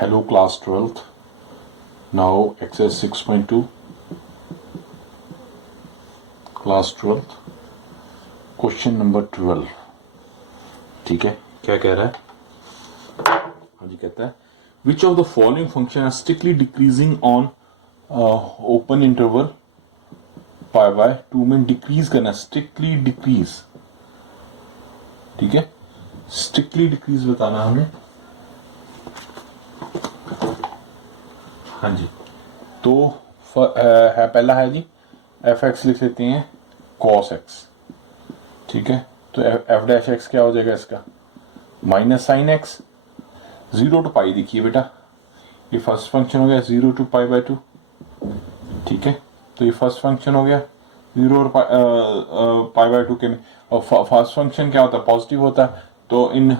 Hello class 12th. Now exercise 6.2. Class 12th. Question number 12. ठीक है, क्या कह रहा है? हाँ जी, कहता है which of the following function are strictly decreasing on open interval pi by 2 में decrease करना, strictly decrease. ठीक है, strictly decrease बताना हमें. हाँ जी, तो है पहला है जी एफ एक्स, लिख लेते हैं कॉस एक्स. ठीक है, तो एफ डैश एक्स क्या हो जाएगा इसका? Minus sine x. 0 टू पाई देखिए बेटा, ये फर्स्ट फंक्शन हो गया 0 टू पाई बाय 2. ठीक है, तो ये फर्स्ट फंक्शन हो गया 0 और पाई बाय 2 के में. और फर्स्ट फंक्शन क्या होता है? पॉजिटिव होता है. तो in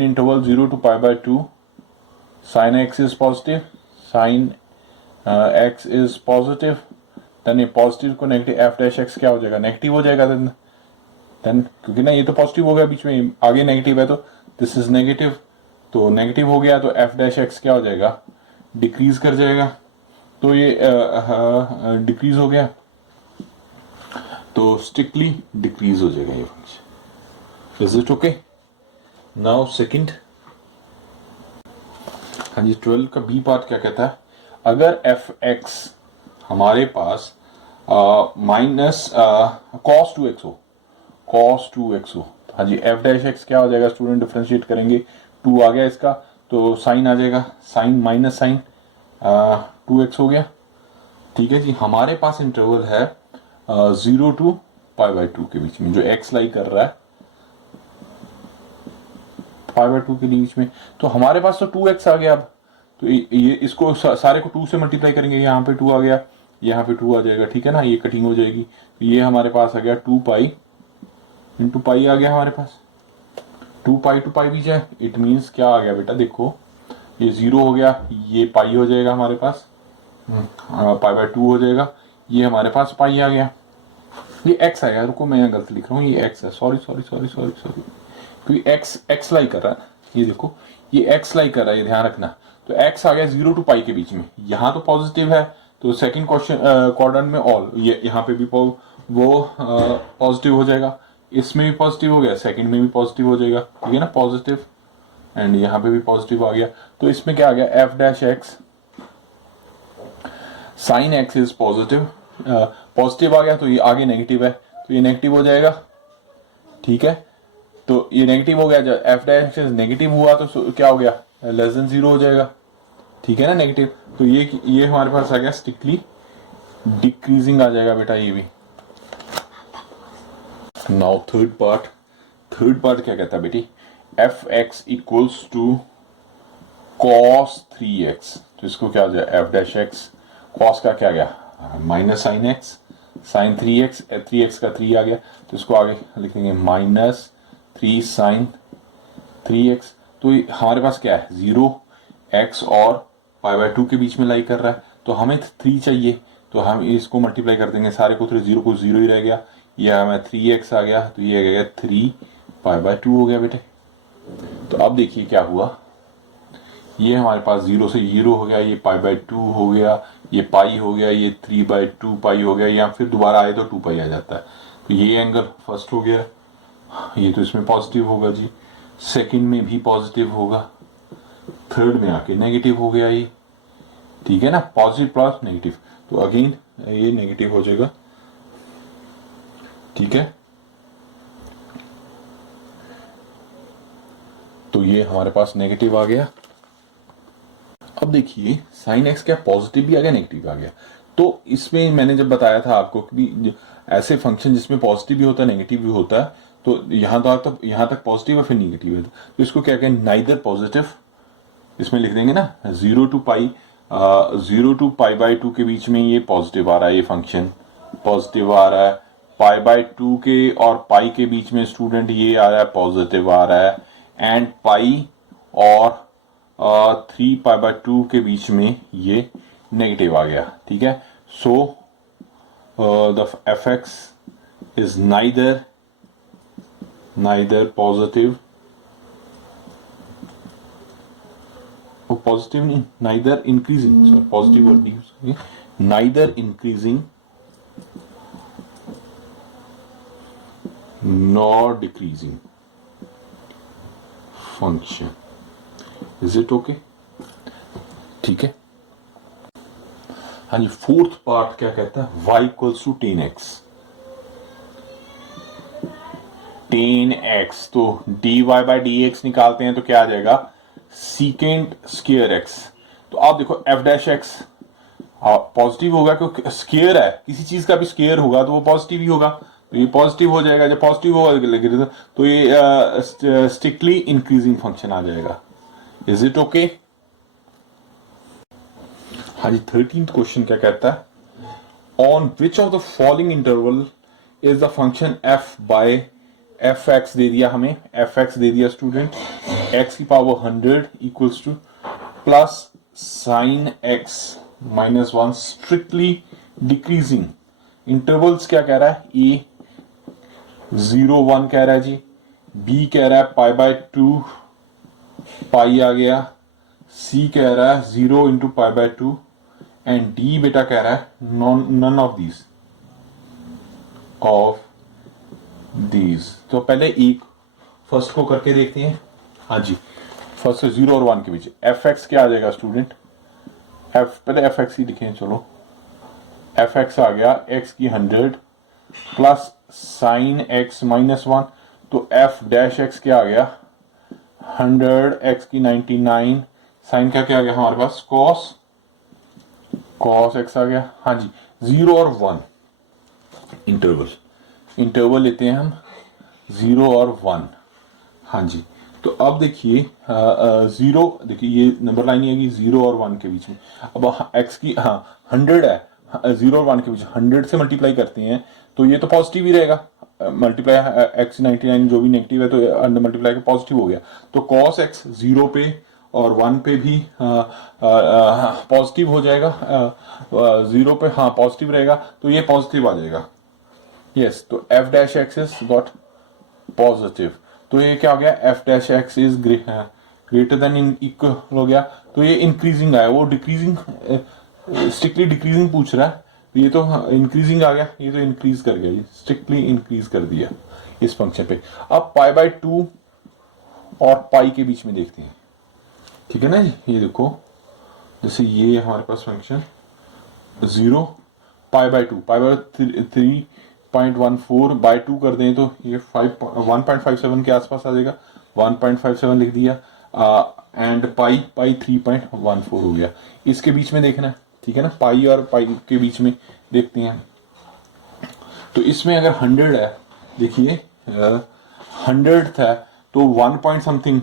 interval 0 to pi by 2 sin x is positive, sin x is positive, then ये पॉजिटिव को नेगेटिव एफ डैश एक्स क्या हो जाएगा? नेगेटिव हो जाएगा. देन क्योंकि ना ये तो पॉजिटिव हो गया, बीच में आगे नेगेटिव है, तो दिस इज नेगेटिव, तो नेगेटिव हो गया, तो एफ डैश एक्स क्या हो जाएगा? डिक्रीज कर जाएगा. तो ये डिक्रीज हो गया, तो स्ट्रिक्टली डिक्रीज हो जाएगा ये function. Is it okay? Now second. हाँ जी, 12 का बी पार्ट क्या कहता है? अगर एफ एक्स हमारे पास माइनस कॉस 2x हो, कॉस 2x हो, हाँ जी, एफ डैश एक्स क्या हो जाएगा? स्टूडेंट डिफरेंशिएट करेंगे, 2 आ गया इसका, तो साइन आ जाएगा, साइन माइनस साइन 2x हो गया. ठीक है जी, हमारे पास इंटरवल है 0 टू पाई बाय 2 के बीच में, जो x लाई कर रहा है पाई बाय 2 के बीच में. तो हमारे पास तो 2x आ गया. अब तो ये इसको सारे को 2 से मल्टीप्लाई करेंगे, यहाँ पे 2 आ गया, यहाँ पे 2 आ जाएगा. ठीक है ना, ये कटिंग हो जाएगी, तो ये हमारे पास आ गया 2 पाई इंटू पाई आ गया हमारे पास. 2 पाई टू पाई भी जाए, इट मीन्स क्या आ गया बेटा? देखो, ये 0 हो गया, ये पाई हो जाएगा हमारे पास, पाई बाय 2 हो जाएगा, ये हमारे पास पाई आ गया. ये x आएगा, रुको मैं यहाँ गलत लिख रहा हूँ, ये x है, sorry sorry sorry sorry sorry, क्योंकि x लाई कर रहा है. ये देखो, ये x लाई कर रहा है, ये ध्यान रखना. तो x आ गया 0 टू पाई के बीच में, यहाँ तो पॉजिटिव है, तो सेकंड क्वेश्चन क्वाड्रेंट में ऑल, ये यहाँ पे भी वो पॉजिटिव हो जाएगा, इसमें भी पॉजिटिव हो गया, सेकंड में भी पॉजिटिव हो जाएगा. ठीक है ना, पॉजिटिव, एंड यहाँ पे भी पॉजिटिव आ गया. तो इसमें क्या आ गया? F dash X sine X is positive, positive आ गया, तो ये आगे नेगेटिव है, तो ये नेगेटिव हो जाएगा. ठीक है, तो ये नेगेटिव हो गया, जब एफ डैश नेगेटिव हुआ तो क्या हो गया? लेस देन 0 हो जाएगा. ठीक है ना, नेगेटिव. तो ये हमारे पास आ गया स्ट्रिक्टली डिक्रीजिंग आ जाएगा बेटा, ये भी. नाउ थर्ड पार्ट क्या कहता है बेटी? F X equals to cos 3x. तो इसको क्या हो जाएगा? एफ डैश एक्स कॉस का क्या गया? Minus sine x, sign 3x, 3x का 3 आ गया, तो इसको आगे लिखेंगे माइनस 3 साइन 3x. तो हमारे पास क्या है? 0 x और पाई बाय 2 के बीच में लाई कर रहा है, तो हमें 3 चाहिए, तो हम इसको मल्टीप्लाई कर देंगे सारे को, तो 0 को 0 ही रह गया, ये हमें 3x आ गया, तो ये आ गया 3 पाई बाय 2 हो गया बेटे. तो अब देखिए क्या हुआ, ये हमारे पास 0 से 0 हो गया, ये पाई बाय 2 हो गया, ये पाई हो गया, ये 3 बाय 2 पाई हो गया, या फिर दोबारा आए तो 2 पाई आ जाता है. तो ये एंगल फर्स्ट हो गया, ये तो इसमें पॉजिटिव होगा जी, सेकंड में भी पॉजिटिव होगा, थर्ड में आके नेगेटिव हो गया ये. ठीक है ना, पॉजिटिव प्लस नेगेटिव, तो अगेन ये नेगेटिव हो जाएगा. ठीक है, तो ये हमारे पास नेगेटिव आ गया. अब देखिए साइन एक्स क्या पॉजिटिव भी आ गया, नेगेटिव आ गया. तो इसमें मैंने जब बताया था आपको कि ऐसे फंक्शन जिसमें पॉजिटिव भी होता है नेगेटिव भी होता है, तो यहाँ तक पॉजिटिव है फिर नेगेटिव है, तो इसको क्या कहें? Neither positive. इसमें लिख देंगे ना 0 टू पाई बाय 2 के बीच में ये पॉजिटिव आ रहा है, ये फंक्शन पॉजिटिव आ रहा है. पाई बाय 2 के और पाई के बीच में स्टूडेंट ये आ रहा है, पॉजिटिव आ रहा है. एंड पाई और 3 पाई बाय 2 के बीच में ये नेगेटिव आ गया. ठीक है, so the F x is neither positive positive नहीं, नाइदर इंक्रीजिंग, पॉजिटिव वर्ड नहीं यूज करेंगे, neither increasing nor decreasing function. Is it okay? ठीक है। हाँ जी, फोर्थ पार्ट क्या कहता है, y equals to 10x। 10x तो dy बाई dx निकालते हैं तो क्या आ जाएगा, सीकेंट स्क्वायर x। तो आप देखो f डैश x पॉजिटिव होगा क्योंकि स्क्वायर है, किसी चीज का भी स्क्वायर होगा तो वो पॉजिटिव ही होगा, तो ये पॉजिटिव हो जाएगा। जब पॉजिटिव होगा तो ये स्ट्रिक्टली इंक्रीजिंग फंक्शन आ जाएगा। Is it okay? हाँ जी, 13th क्वेश्चन क्या कहता है, on which of the following interval is the function f by F X दे दिया हमें, एफ एक्स दे दिया स्टूडेंट, एक्स की power 100 equals to plus sine X minus 1 strictly decreasing. Intervals क्या कह रहा है, ए 0 1 कह रहा है जी, बी कह रहा है पाई बाय 2 पाई आ गया, सी कह रहा है 0 into pi by 2 and D बेटा कह रहा है none of these of these. तो पहले एक फर्स्ट को करके देखते हैं। हाँ जी, फर्स्ट 0 और 1 के बीच एफ एक्स क्या आ जाएगा स्टूडेंट, एफ पहले एफ एक्स ही लिखें, चलो एफ एक्स आ गया एक्स की 100 प्लस साइन एक्स माइनस 1, तो एफ डैश एक्स क्या आ गया 100 एक्स की 99 साइन का क्या आ गया हमारे पास कॉस एक्स आ गया। हाँ जी, 0 और 1 इंटरवल लेते हैं हम 0 और 1। हाँ जी, तो अब देखिए 0, देखिए ये नंबर लाइन ही आएगी 0 और 1 के बीच में। अब एक्स की 100 है, 0 और 1 के बीच 100 से मल्टीप्लाई करते हैं तो ये तो पॉजिटिव ही रहेगा, मल्टीप्लाई एक्स 99 जो भी नेगेटिव है तो अंडर मल्टीप्लाई का पॉजिटिव हो गया, तो कॉस एक्स 0 पे और 1 पे भी पॉजिटिव हो जाएगा, 0 पे पॉजिटिव रहेगा तो ये पॉजिटिव आ जाएगा। यस, तो F dash X is got positive, तो ये क्या हो गया, F dash X is greater then in equal हो गया, तो ये इंक्रीजिंग आया, वो डिक्रीजिंग स्ट्रिक्टली डिक्रीजिंग पूछ रहा है, ये तो इंक्रीजिंग आ गया, ये तो इंक्रीज कर गया, स्ट्रिक्टली इंक्रीज कर दिया इस फंक्शन पे। अब पाई बाय 2 और पाई के बीच में देखते हैं, ठीक है ना जी। ये देखो जैसे ये हमारे पास function 0 pi by 2 pi by 3.14 by 2 कर दें तो ये 1.57 के आसपास आ जाएगा, 1.57 लिख दिया एंड पाई 3.14 हो गया। इसके बीच में देखना है, ठीक है ना, पाई और पाई के बीच में देखते हैं। तो इसमें अगर 100 है, देखिए 100 था तो 1 पॉइंट समथिंग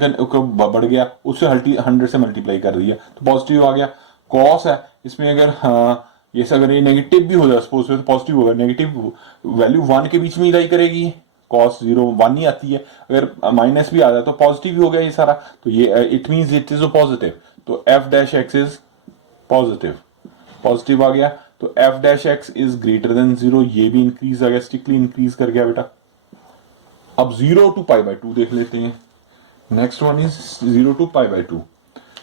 का बढ़ गया, उससे 100 से मल्टीप्लाई कर दिया तो पॉजिटिव आ गया। कॉस है, इसमें अगर अगर ये नेगेटिव भी हो जाए सपोज तो पॉजिटिव होगा, नेगेटिव वैल्यू 1 के बीच में ही लाई करेगी, कॉस 0 1 ही आती है, अगर माइनस भी आ जाए तो पॉजिटिव ही हो गया ये सारा, तो ये it means it is a positive, तो F dash X is positive आ गया, तो F dash X is greater than 0, ये भी इंक्रीज आ गया, स्ट्रिक्टली इंक्रीज कर गया बेटा। अब 0 टू पाई बाय 2 देख लेते हैं, next one is 0 to pi by 2,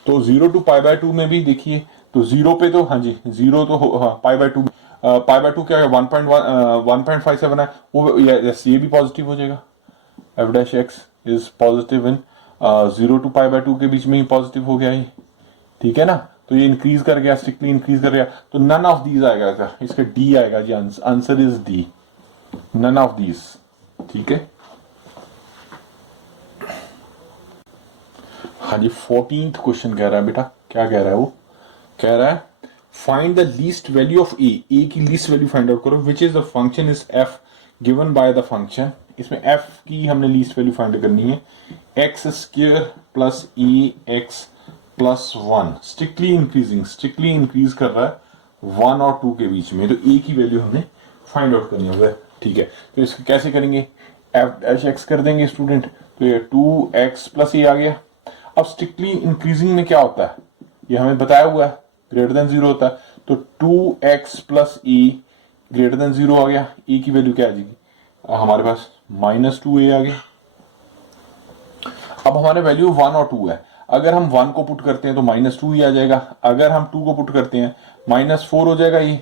तो 0 टू पाई बाय 2 में भी देखिए तो 0 पे तो हाँ जी 0 तो पाई बाय 2 क्या है 1.57 है, वो यस ये भी पॉजिटिव हो जाएगा, F dash X is positive in 0 to pi by 2 के बीच में ही पॉजिटिव हो गया ये, ठीक है ना, तो ये इंक्रीज कर गया, स्ट्रिक्टली इंक्रीज कर गया, तो नन ऑफ दीज आएगा, इसका डी आएगा जी, answer is D, none of these, ठीक है। हाँ जी, 14th क्वेश्चन कह रहा है बेटा, क्या कह रहा है वो, कह रहा है find the least value of A की लीस्ट वैल्यू फाइंड आउट करो which is the function is F given by the function. इसमें एफ की हमने लीस्ट वैल्यू फाइंड करनी है, X square plus A X plus 1, strictly increase कर रहा है 1 और 2 के बीच में, तो ए की वैल्यू हमने फाइंड आउट करनी होगा, ठीक है। तो इसको कैसे करेंगे, एफ डैश एक्स कर देंगे स्टूडेंट, तो ये 2x प्लस ए आ गया। अब स्ट्रिक्टली इंक्रीजिंग में क्या होता है, ये हमें बताया हुआ है, ग्रेटर देन 0 होता है, तो 2x प्लस ए ग्रेटर देन 0 आ गया, ए की वैल्यू क्या आ जाएगी हमारे पास -2a आ गया। अब हमारे वैल्यू 1 और 2 है, अगर हम 1 को पुट करते हैं तो -2 ही आ जाएगा, अगर हम 2 को पुट करते हैं -4 हो जाएगा ये,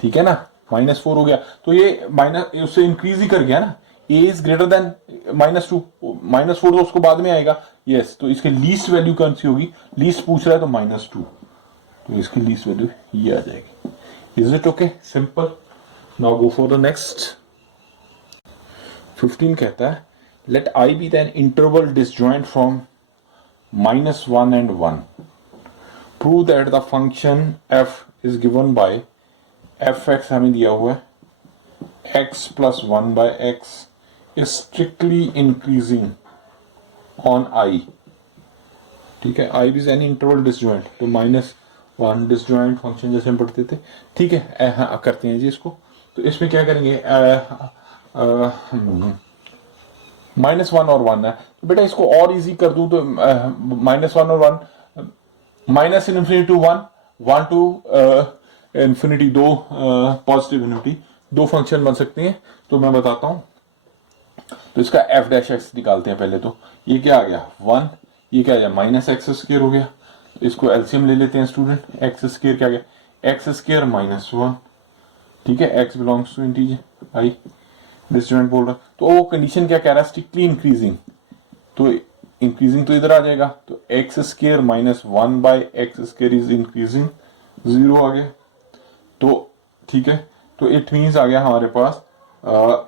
ठीक है ना, -4 हो गया। तो ये माइनस उससे इंक्रीज ही कर गया ना, ए इज ग्रेटर देन -2, -4 तो उसको बाद में आएगा। यस, तो इसके लीस्ट वैल्यू कौन सी होगी, लीस्ट पूछ रहा है तो -2, तो इसकी लीस्ट वैल्यू ये आ जाएगी। Is it okay, simple. Now go for the next. 15 कहता है let I be then interval disjoint from -1 and 1, prove that the function f is given by fx हमें दिया हुआ है x plus 1 by x is strictly increasing on I, ठीक है। I is an interval disjoint, तो -1 disjoint function जैसे हम पढ़ते थे, ठीक है। हाँ, करते हैं जी इसको। तो इसमें क्या करेंगे, -1 और 1 है, तो बेटा इसको और इजी कर दूं तो -1 और 1, -∞ to 1, 1 to इन्फिनिटी, दो पॉजिटिव इन्फिनिटी, दो फंक्शन बन सकते हैं। तो मैं बताता हूं, तो इसका f' निकालते हैं पहले। तो ये क्या आ गया 1, ये क्या आ गया -x² हो गया। इसको एलसीएम ले लेते हैं स्टूडेंट, x² क्या आ गया x² -1, ठीक है। x belongs to integer I, disjoint बोल रहा। तो वो कंडीशन क्या कह रहा है, स्ट्रिक्टली इंक्रीजिंग, तो इंक्रीजिंग तो इधर आ जाएगा, तो x² -1 by x² is increasing, 0 आ गया। तो ठीक है, तो इट मीन्स आ गया हमारे पास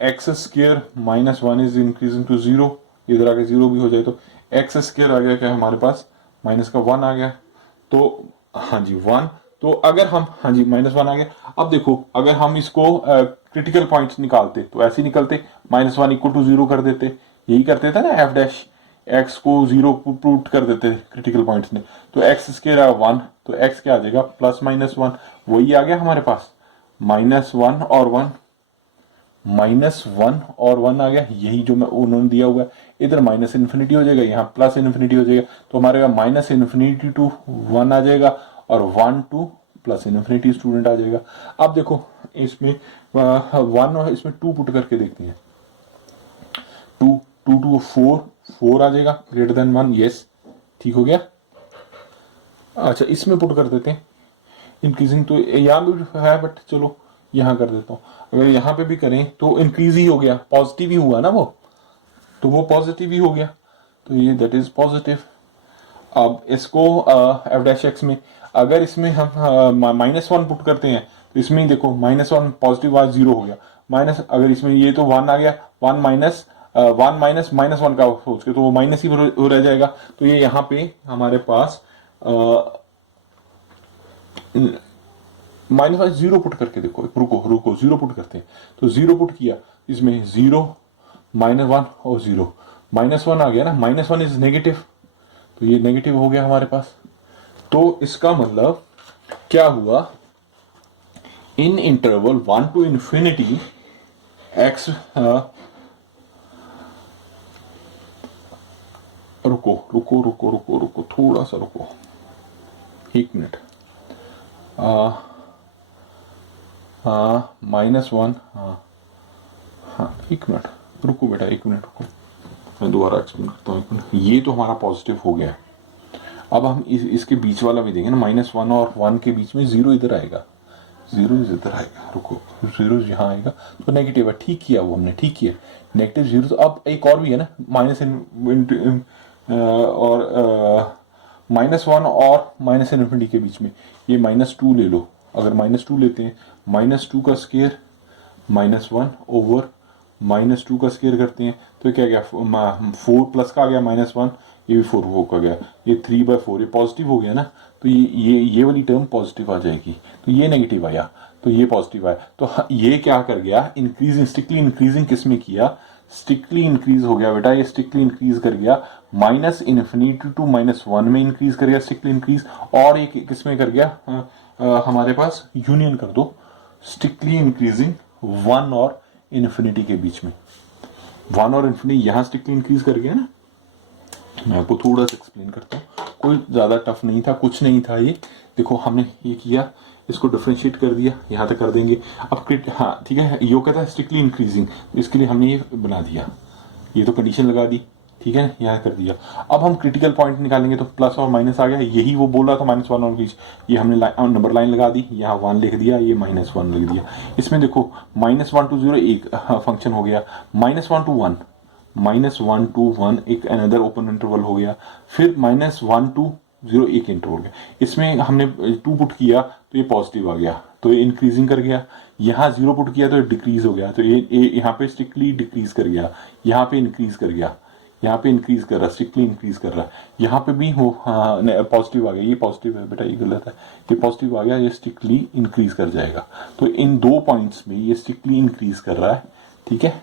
x² -1 इज इंक्रीजिंग टू 0, इधर आगे 0 भी हो जाए तो x² आ गया क्या हमारे पास, -1 आ गया। तो हाँ जी 1, तो अगर हम, हाँ जी -1 आ गया। अब देखो अगर हम इसको क्रिटिकल पॉइंट्स निकालते तो ऐसे निकलते, -1 = 0 कर देते, यही करते थे ना, f' को 0 पुट कर देते क्रिटिकल पॉइंट्स ने। तो x² 1, तो x क्या आ जाएगा +-1, वही आ गया हमारे पास, -1 और 1, -1 और 1 आ गया, यही जो मैं उन्होंने दिया हुआ है। इधर -∞ हो जाएगा, यहाँ +∞ हो जाएगा, तो हमारे पास -∞ to 1 आ जाएगा और 1 to +∞ स्टूडेंट आ जाएगा। अब देखो इसमें 1 और इसमें 2 पुट करके देखते हैं, 2 to 4 आ जाएगा, ग्रेटर देन 1, यस, ठीक हो गया। अच्छा इसमें पुट कर देते हैं इंक्रीजिंग, तो यहाँ भी है बट चलो यहाँ कर देता हूँ। अगर यहाँ पे भी करें तो इंक्रीज ही हो गया, पॉजिटिव ही हुआ ना वो, तो वो पॉजिटिव ही हो गया, तो ये दैट इज पॉजिटिव। अब इसको f' में अगर इसमें हम -1 पुट करते हैं तो इसमें देखो -1 पॉजिटिव आज 0 हो गया, माइनस अगर इसमें ये तो 1 आ गया, 1 माइनस -1 का सोच के तो वो माइनस ही हो रह जाएगा। तो ये यहाँ पे हमारे पास -0 पुट करके देखो, रुको 0 पुट करते हैं, तो 0 पुट किया, इसमें 0 -1 और 0, -1 आ गया ना, -1 इज नेगेटिव, तो ये नेगेटिव हो गया हमारे पास। तो इसका मतलब क्या हुआ, इन इंटरवल 1 to infinity x, रुको थोड़ा सा रुको, 1 मिनट, -1, हाँ 1 मिनट रुको बेटा, 1 मिनट रुको, मैं दोबारा एक्सप्लेन करता हूँ 1 मिनट। ये तो हमारा पॉजिटिव हो गया, अब हम इसके बीच वाला भी देंगे ना, -1 और 1 के बीच में 0 इधर आएगा, 0 इधर आएगा, रुको 0 यहाँ आएगा, तो नेगेटिव है, ठीक किया वो हमने, ठीक किया, -0। तो अब एक और भी है ना, और -1 और -∞ के बीच में, ये -2 ले लो, अगर -2 लेते हैं, -2 का स्क्वायर -1 ओवर -2 का स्क्वायर करते हैं, तो क्या गया 4 प्लस का आ गया -1, ये भी 4 का गया, ये 3/4, ये पॉजिटिव हो गया ना, तो ये वाली टर्म पॉजिटिव आ जाएगी, तो ये नेगेटिव आया, तो ये पॉजिटिव आया। तो ये क्या कर गया, इंक्रीजिंग, स्ट्रिक्टली इंक्रीजिंग किसमें किया, स्ट्रिक्टली इंक्रीज हो गया बेटा, ये स्ट्रिक्टली इंक्रीज कर गया, -∞ to -1 में इंक्रीज कर गया स्ट्रिक्टली इंक्रीज, और एक किसमें कर गया हमारे पास यूनियन कर दो, स्ट्रिक्टली इंक्रीजिंग 1 और इन्फिनिटी के बीच में, 1 और इन्फिनिटी यहाँ स्ट्रिक्टली इंक्रीज कर गया ना। मैं आपको थोड़ा सा एक्सप्लेन करता हूँ, कोई ज़्यादा टफ नहीं था, कुछ नहीं था ये, देखो हमने ये किया, इसको डिफरेंशिएट कर दिया, यहाँ तक कर देंगे। अब हाँ ठीक है, यो कहता है स्ट्रिक्टली इंक्रीजिंग, तो इसके लिए हमने ये बना दिया, ये तो कंडीशन लगा दी, ठीक है, यहाँ कर दिया। अब हम क्रिटिकल पॉइंट निकालेंगे तो प्लस और माइनस आ गया, यही वो बोल रहा था -1 और बीच, ये हमने नंबर लाइन लगा दी, यहाँ 1 लिख दिया, ये -1 लिख दिया। इसमें देखो -1 to 0 एक फंक्शन हो गया, -1 to 1, -1 to 1 एक अनदर ओपन इंटरवल हो गया, फिर -1 to 0 एक इंटरवल हो गया। इसमें हमने 2 पुट किया तो ये पॉजिटिव आ गया, तो ये इंक्रीजिंग कर गया। यहाँ 0 पुट किया तो ये डिक्रीज हो गया, तो ये यहाँ पे स्ट्रिक्टली डिक्रीज कर गया, यहाँ पे इंक्रीज कर गया, यहाँ पे इंक्रीज कर रहा, स्ट्रिक्टली इंक्रीज कर रहा है। यहाँ पे भी हो पॉजिटिव आ गया, ये पॉजिटिव है बेटा, ये गलत है, ये पॉजिटिव आ गया, ये स्ट्रिक्टली इंक्रीज कर जाएगा। तो इन 2 पॉइंट्स में ये स्ट्रिक्टली इंक्रीज कर रहा है, ठीक है।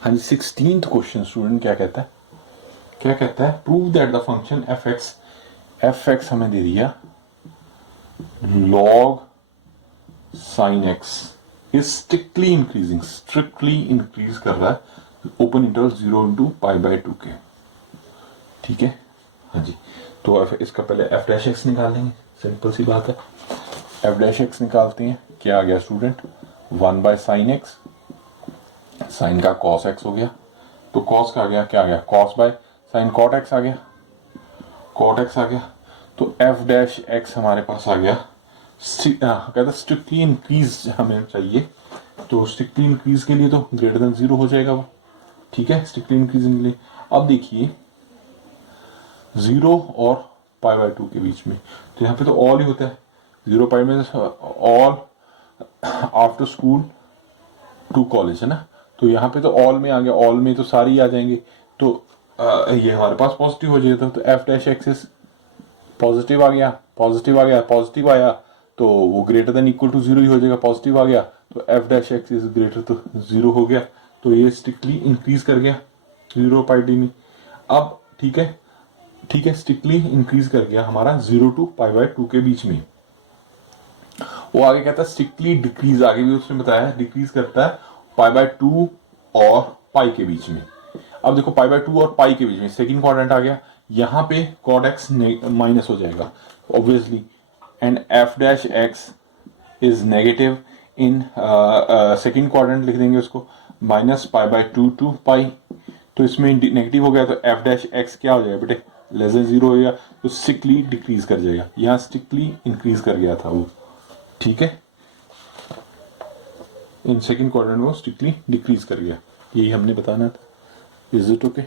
हाँ जी, 16th क्वेश्चन स्टूडेंट क्या कहता है, क्या कहता है, prove that the function F x हमें दे दिया log sin x is strictly increase कर रहा है ओपन इंटरवल 0 into π/2 के, ठीक है। हाँ जी, तो इसका पहले एफ डैश एक्स निकाल लेंगे, सिंपल सी बात है। एफ डैश एक्स निकालते हैं, क्या आ गया स्टूडेंट, 1/sin x, साइन का cos x हो गया, तो cos का आ गया, क्या आ गया, cos/sin cot x आ गया, cot x आ गया। तो एफ डैश एक्स हमारे पास आ गया, कहता स्ट्रिक्टली इंक्रीज हमें चाहिए, तो स्ट्रिक्टली इंक्रीज के लिए तो ग्रेटर देन 0 हो जाएगा वो, ठीक है, स्ट्रिक्टली इंक्रीजिंग के लिए। अब देखिए 0 और π/2 के बीच में, तो यहाँ पे तो ऑल ही होता है, 0 π में all after school to college है ना, तो यहाँ पे तो ऑल में आ गया, ऑल में तो सारी ही आ जाएंगे, तो ये हमारे पास पॉजिटिव हो जाएगा, तो एफ डैश एक्सिस पॉजिटिव आ गया, पॉजिटिव आया तो वो ग्रेटर देन इक्वल टू 0 ही हो जाएगा, पॉजिटिव आ गया तो F dash X is greater तो 0 हो गया, तो ये स्ट्रिक्टली इंक्रीज कर गया 0 π/d में। अब ठीक है, स्ट्रिक्टली इंक्रीज कर गया हमारा 0 to π/2 के बीच में। वो आगे कहता है स्ट्रिक्टली डिक्रीज, आगे भी उसने बताया डिक्रीज करता है π/2 और पाई के बीच में। अब देखो π/2 और पाई के बीच में सेकंड क्वाड्रेंट आ गया, यहाँ पे cot x माइनस हो जाएगा obviously, and f dash x is negative in second quadrant लिख देंगे उसको, -π/2 to पाई, तो इसमें नेगेटिव हो गया तो f डैश x क्या हो जाएगा बेटे, लेस देन 0 हो गया, तो स्ट्रिक्टली डिक्रीज कर जाएगा, यहाँ स्ट्रिक्टली इंक्रीज कर गया था वो, ठीक है, इन सेकंड क्वाड्रेंट वो स्ट्रिक्टली डिक्रीज कर गया, यही हमने बताना था। Is it okay?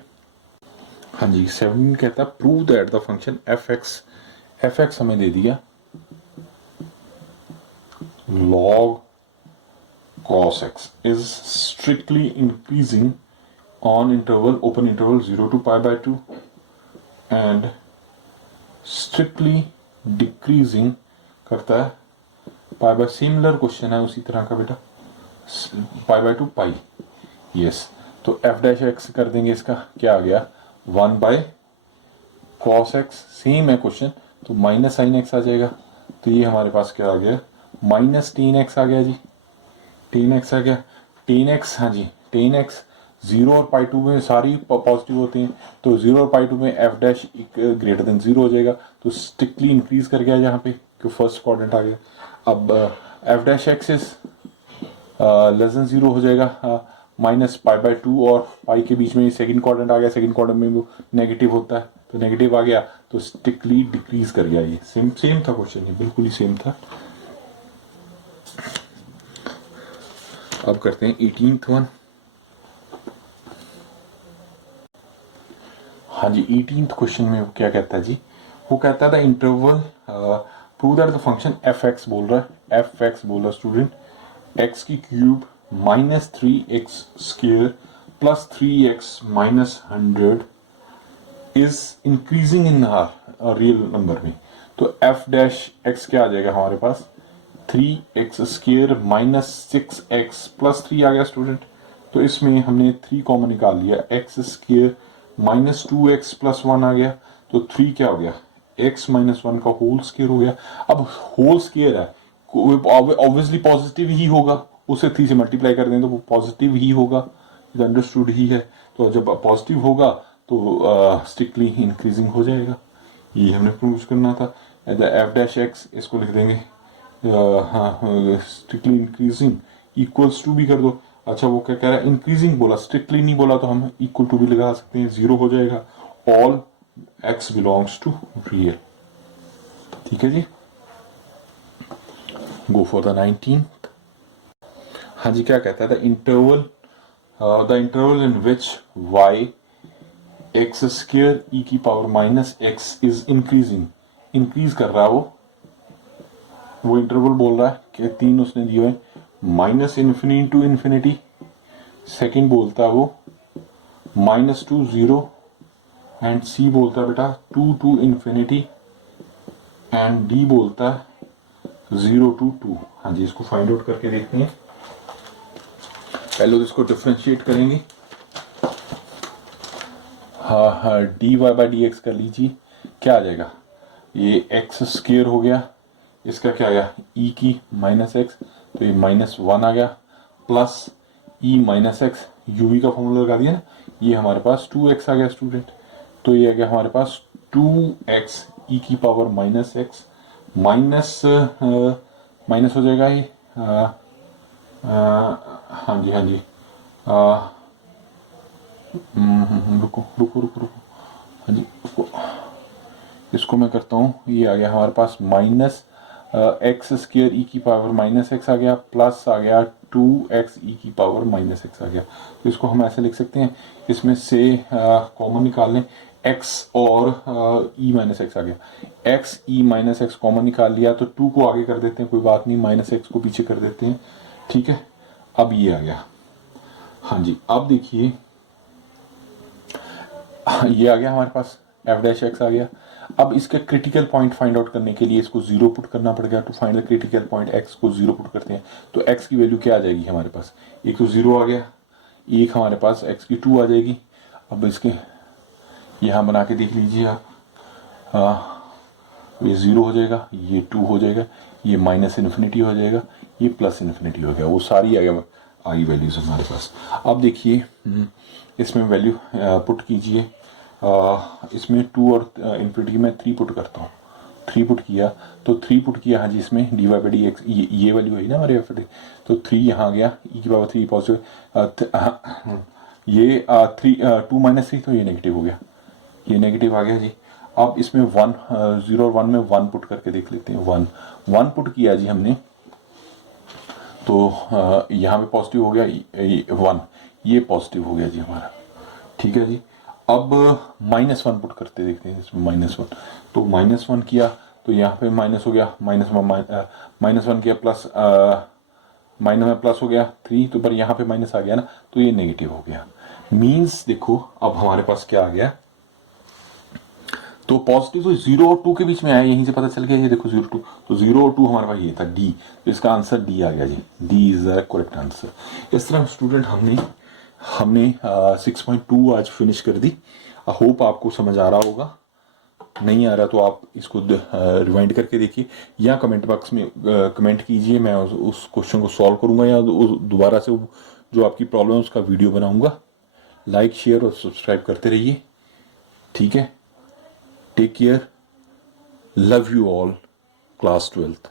हाँ जी, 7 कहता है prove that the function F x हमें दे दिया log cos x is strictly increasing on interval open interval 0 to π/2 and strictly decreasing करता है π/, सिमिलर क्वेश्चन है उसी तरह का बेटा, π/2 पाई, यस, तो एफ डैश एक्स कर देंगे, इसका क्या आ गया 1/cos x, सेम है क्वेश्चन, तो -sin x आ जाएगा, तो ये हमारे पास क्या आ गया -10x आ गया जी, 10x आ गया, 10x, हाँ जी 10x, 0 और π/2 में सारी पॉजिटिव होते हैं, तो 0 और π/2 में एफ डैश ग्रेटर देन 0 हो जाएगा, तो स्ट्रिक्टली इंक्रीज कर गया यहाँ पे, क्यों फर्स्ट क्वाड्रेंट आ गया। अब F dash X is less than 0 हो जाएगा, -π/2 और पाई के बीच में सेकंड क्वाड्रेंट आ गया, सेकंड क्वाड्रेंट में वो नेगेटिव होता है, तो नेगेटिव आ गया तो स्ट्रिक्टली डिक्रीज कर गया, ये सेम था क्वेश्चन, ये बिल्कुल ही सेम था। अब करते हैं 18th वन। हाँ जी, 18th क्वेश्चन में वो क्या कहता है जी, वो कहता था interval prove that the function F x बोल रहा है स्टूडेंट, एक्स की cube -3x² + 3x - 100 is increasing in real number में, तो एफ डैश एक्स क्या आ जाएगा हमारे पास 3x² - 6x + 3 आ गया स्टूडेंट, तो इसमें हमने 3 कॉमन निकाल लिया, x² - 2x + 1 आ गया, तो 3 क्या हो गया x - 1 का होल स्क्वायर हो गया। अब होल स्क्वायर है, ऑब्वियसली पॉजिटिव ही होगा, उसे 3 से मल्टीप्लाई कर दें तो वो पॉजिटिव ही होगा, ये अंडरस्टूड ही है, तो जब पॉजिटिव होगा तो स्ट्रिक्टली इंक्रीजिंग हो जाएगा, ये हमने प्रूव करना था। एफ डैश एक्स इसको लिख देंगे हाँ स्ट्रिक्टली इंक्रीजिंग इक्वल्स टू भी कर दो, अच्छा वो क्या कह रहा है, इंक्रीजिंग बोला, स्ट्रिक्टली नहीं बोला तो हम इक्वल टू भी लगा सकते हैं, 0 हो जाएगा। All x belongs to real. ठीक है जी, गो फॉर द 19। हाँ जी, क्या कहता है, the interval in which y X square e की power minus X is increasing, increase कर रहा है वो इंटरवल बोल रहा है कि 3 उसने दिए हुए, minus infinity to infinity, second बोलता है वो माइनस टू 0, एंड सी बोलता है बेटा 2 टू इन्फिनिटी, एंड डी बोलता है 0 टू 2। हाँ जी, इसको फाइंड आउट करके देखते हैं। पहले तो इसको डिफ्रेंशिएट करेंगे। हाँ, D Y by D X कर लीजिए, क्या आ जाएगा, ये एक्स स्क्वेयर हो गया, इसका क्या आ गया ई की माइनस एक्स, तो ये -1 आ गया, plus E minus X, U V का फॉर्मूला लगा दिया ना, ये हमारे पास 2x आ गया स्टूडेंट, तो ये आ गया हमारे पास 2x ई की power minus x, minus minus हो जाएगा ये, हाँ जी हाँ जी, रुको रुको रुको रुको, हाँ जी रुको, इसको मैं करता हूँ, ये आ गया हमारे पास माइनस एक्स स्क्र ई की पावर माइनस एक्स आ गया, प्लस आ गया 2x ई की पावर माइनस एक्स आ गया। तो इसको हम ऐसे लिख सकते हैं, इसमें से कॉमन निकाल लें, x और ई माइनस एक्स आ गया, x ई माइनस एक्स कॉमन निकाल लिया, तो 2 को आगे कर देते हैं, कोई बात नहीं, माइनस एक्स को पीछे कर देते हैं। ठीक है, अब ये आ गया, हाँ जी, अब देखिए ये आ गया हमारे पास एफ डैश एक्स आ गया। अब इसका क्रिटिकल पॉइंट फाइंड आउट करने के लिए इसको 0 पुट करना पड़ेगा, to find the critical point X को 0 पुट करते हैं, तो एक्स की वैल्यू क्या आ जाएगी हमारे पास, एक तो 0 आ गया, एक हमारे पास एक्स की 2 आ जाएगी। अब इसके यहाँ बना के देख लीजिए आप, ये 0 हो जाएगा, ये 2 हो जाएगा, ये माइनस इन्फिनिटी हो जाएगा, ये प्लस इन्फिनिटी हो गया, वो सारी आ गया आई वैल्यूज हमारे पास। अब देखिए इसमें वैल्यू पुट कीजिए, इसमें 2 और इन्फिनिटी में 3 पुट करता हूँ, 3 पुट किया, तो 3 पुट किया, हाँ जी, इसमें D Y by D X, ये वैल्यू है ना हमारे एफ डी, तो 3 यहाँ आ गया, ई की पावर 3 पॉजिटिव, ये 2 माइनस 3, तो ये नेगेटिव हो गया, ये नेगेटिव आ गया जी। अब इसमें 1 0 और 1 में 1 पुट करके देख लेते हैं, 1 पुट किया जी हमने, तो यहाँ पे पॉजिटिव हो गया 1, ये पॉजिटिव हो गया जी हमारा। ठीक है जी, अब -1 पुट करते देखते हैं, इसमें -1, तो -1 किया, तो यहाँ पे माइनस हो गया, -1 किया, प्लस माइनस में प्लस हो गया 3, तो पर यहाँ पे माइनस आ गया ना, तो ये नेगेटिव हो गया। मीन्स देखो अब हमारे पास क्या आ गया, तो पॉजिटिव तो 0 और 2 के बीच में आया, यहीं से पता चल गया, ये देखो 0 2, तो 0 और 2 हमारे पास ये था डी, तो इसका आंसर डी आ गया जी, D is the correct answer. इस तरह स्टूडेंट हमने 6.2 आज फिनिश कर दी। आई होप आपको समझ आ रहा होगा, नहीं आ रहा तो आप इसको रिवाइंड करके देखिए, या कमेंट बॉक्स में कमेंट कीजिए, मैं उस क्वेश्चन को सॉल्व करूंगा, या दोबारा से जो आपकी प्रॉब्लम है उसका वीडियो बनाऊंगा। लाइक शेयर और सब्सक्राइब करते रहिए। ठीक है, take care, love you all, class 12th।